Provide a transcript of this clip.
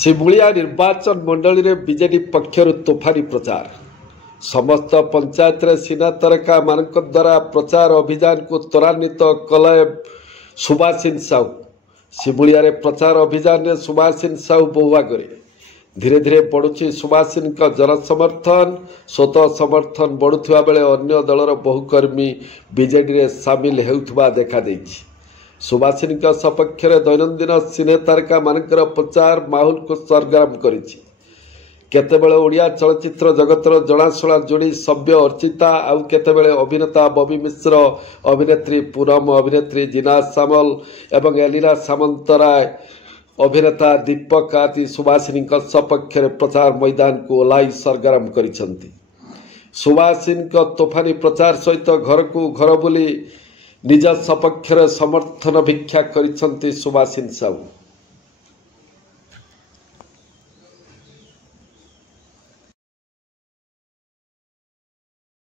शिमुलिया निर्वाचन मंडली रे बीजेडी पक्षर तोफानी प्रचार समस्त पंचायत रे सीना तरका मान द्वारा प्रचार अभियान को त्वरान्वित कले सुभाषिन साहू। शिमुलिया रे प्रचार अभियान रे सुभाषिन साहू बहुभागे धीरे धीरे बढ़ुची सुभाषिन का जनसमर्थन स्वतः समर्थन बढ़ुवा बेले अन्य दलर बहुकर्मी बीजेडी रे सामिल हेउथबा देखा देछि। सुभाषिन का सपक्ष दैनंदिन सिने तारका मानकर प्रचार माहौल को सरगरम करिछि। केतेबेले ओडिया चलचित्र जगतर जनाशुना जोड़ी सभ्य अर्चिता आउ केतेबेले अभिनेता बबी मिश्र, अभिनेत्री पूनम, अभिनेत्री जीना सामल एवं एलिना सामंतराय, अभिनेता दीपक आदि सुभाषिनी सपक्ष प्रचार मैदान को ओह्लाई सरगरम करिसेंति। सुभाषिनी तोफानी प्रचार सहित घर को घर बुली निज सपक्ष समर्थन भिक्षा करिसेंति सुभाषिनी साहू।